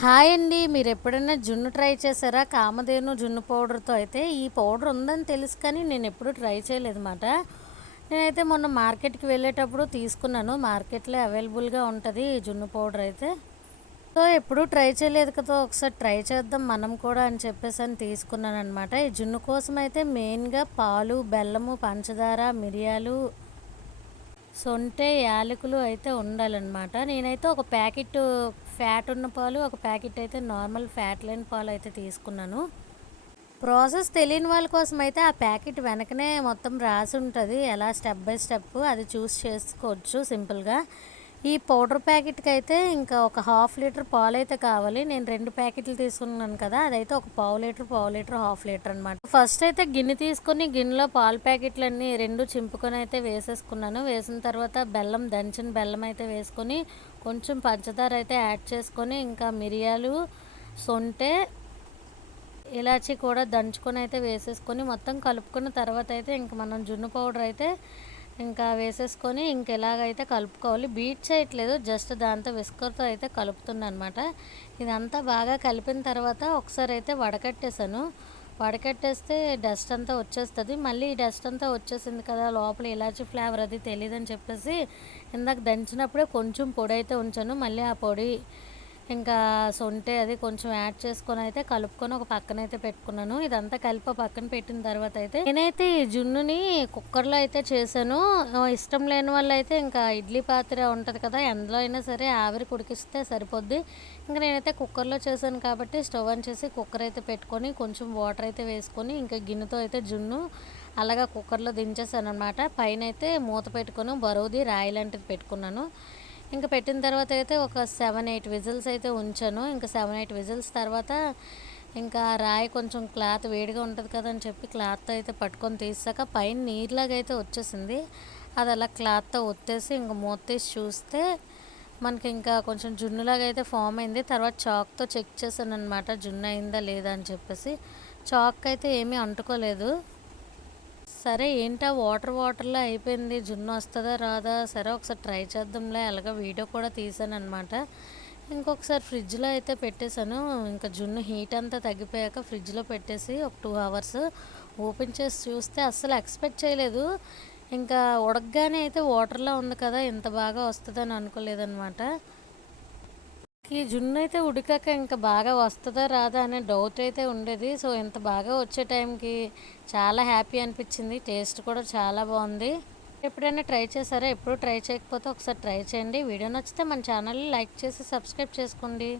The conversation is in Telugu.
హాయ్ అండి. మీరు ఎప్పుడైనా జున్ను ట్రై చేశారా? కామధేను జున్ను పౌడర్‌తో అయితే ఈ పౌడర్ ఉందని తెలుసు కానీ నేను ఎప్పుడూ ట్రై చేయలేదన్నమాట. నేనైతే మొన్న మార్కెట్‌కి వెళ్ళేటప్పుడు తీసుకున్నాను. మార్కెట్‌లో అవైలబుల్‌గా ఉంటది ఈ జున్ను పౌడర్ అయితే. సో, ఎప్పుడూ ట్రై చేయలేదు కదా! ఒకసారి ట్రై చేద్దాం మనం కూడా అని చెప్పేసని తీసుకున్నాననమాట. ఈ జున్ను కోసం అయితే మెయిన్‌గా పాలు, బెల్లము, పంచదార, మిరియాలు, సొంఠె, యాలకులు అయితే ఉండాలనమాట. నేనైతే ఒక ప్యాకెట్టు ఫ్యాట్ ఉన్న పాలు, ఒక ప్యాకెట్ అయితే నార్మల్ ఫ్యాట్ లేని పాలు అయితే తీసుకున్నాను. ప్రాసెస్ తెలియని వాళ్ళ కోసం అయితే ఆ ప్యాకెట్ వెనకనే మొత్తం రాసి ఉంటుంది. ఎలా స్టెప్ బై స్టెప్ అది చూస్ చేసుకోవచ్చు సింపుల్గా. ఈ పౌడర్ ప్యాకెట్కి అయితే ఇంకా ఒక హాఫ్ లీటర్ పాలు అయితే కావాలి. నేను 2 ప్యాకెట్లు తీసుకున్నాను కదా, అదైతే ఒక పావు లీటర్, హాఫ్ లీటర్ అనమాట. ఫస్ట్ అయితే గిన్నె తీసుకొని గిన్నెలో పాల ప్యాకెట్లన్నీ 2 చింపుకొని అయితే వేసేసుకున్నాను. వేసిన తర్వాత బెల్లం, దంచిన బెల్లం అయితే వేసుకొని కొంచెం పంచదార అయితే యాడ్ చేసుకొని ఇంకా మిరియాలు, సొంటె, ఇలాచీ కూడా దంచుకొని అయితే వేసేసుకొని మొత్తం కలుపుకున్న తర్వాత అయితే ఇంక మనం జున్ను పౌడర్ అయితే ఇంకా వేసేసుకొని ఇంక ఎలాగైతే కలుపుకోవాలి. బీట్ చేయట్లేదు, జస్ట్ దాంతో విస్కర్తో అయితే కలుపుతున్నాను అనమాట. ఇదంతా బాగా కలిపిన తర్వాత ఒకసారి అయితే వడకట్టేసాను. వడకట్టేస్తే డస్ట్ అంతా వచ్చేస్తుంది. మళ్ళీ ఈ డస్ట్ అంతా వచ్చేసింది కదా, లోపల ఇలాచీ ఫ్లేవర్ అది తెలియదని చెప్పేసి ఇందాక దంచినప్పుడే కొంచెం పొడి అయితే ఉంచాను. మళ్ళీ ఆ పొడి ఇంకా సొంఠి అది కొంచెం యాడ్ చేసుకొని అయితే కలుపుకొని ఒక పక్కన అయితే పెట్టుకున్నాను. ఇదంతా కలిపి పక్కన పెట్టిన తర్వాత అయితే నేనైతే ఈ జున్నుని కుక్కర్లో అయితే చేశాను. ఇష్టం లేని వాళ్ళు అయితే ఇంకా ఇడ్లీ పాత్ర ఉంటుంది కదా, ఎందులో అయినా సరే ఆవిరి ఉడికిస్తే సరిపోద్ది. ఇంకా నేనైతే కుక్కర్లో చేశాను కాబట్టి స్టవ్ ఆన్ చేసి కుక్కర్ అయితే పెట్టుకొని కొంచెం వాటర్ అయితే వేసుకొని ఇంకా గిన్నెతో అయితే జున్ను అలాగా కుక్కర్లో దించేసాను అనమాట. పైన అయితే మూత పెట్టుకొని బరువుది రాయి లాంటిది పెట్టుకున్నాను. ఇంకా పెట్టిన తర్వాత అయితే ఒక 7-8 విజిల్స్ అయితే ఉంచాను. ఇంకా 7-8 విజిల్స్ తర్వాత ఇంకా రాయి కొంచెం క్లాత్ వేడిగా ఉంటుంది కదా అని చెప్పి క్లాత్తో అయితే పట్టుకొని తీసాక పైన నీరులాగా అయితే వచ్చేసింది. అది అలా క్లాత్తో ఒత్తేసి ఇంక మూత తీసి చూస్తే మనకి ఇంకా కొంచెం జున్నులాగా అయితే ఫామ్ అయింది. తర్వాత చాక్తో చెక్ చేశాను అనమాట, జున్ను అయిందా లేదా అని చెప్పేసి. చాక్ అయితే ఏమీ అంటుకోలేదు. సరే ఏంటా వాటర్ వాటర్‌లా అయిపోయింది, జున్ను వస్తదా రాదా? సరే ఒకసారి ట్రై చేద్దాంలే, అలాగా వీడియో కూడా తీశాననమాట. ఇంకొకసారి ఫ్రిడ్జ్‌లో అయితే పెట్టేశాను. ఇంకా జున్ను హీట్ అంతా తగ్గిపోయాక ఫ్రిడ్జ్‌లో పెట్టేసి ఒక 2 అవర్స్ ఓపెన్ చేసి చూస్తే అస్సలు ఎక్స్‌పెక్ట్ చేయలేదు. ఇంకా ఉడకగానే అయితే వాటర్‌లా ఉంది కదా, ఇంత బాగా వస్తదని అనుకోలేదనమాట. ఈ జున్ను అయితే ఉడికాక ఇంకా బాగా వస్తుందా రాదా అనే డౌట్ అయితే ఉండేది. సో ఇంత బాగా వచ్చే టైంకి చాలా హ్యాపీ అనిపించింది. టేస్ట్ కూడా చాలా బాగుంది. ఎప్పుడైనా ట్రై చేశారా? ఎప్పుడు ట్రై చేయకపోతే ఒకసారి ట్రై చేయండి. వీడియో నచ్చితే మన ఛానల్ని లైక్ చేసి సబ్స్క్రైబ్ చేసుకోండి.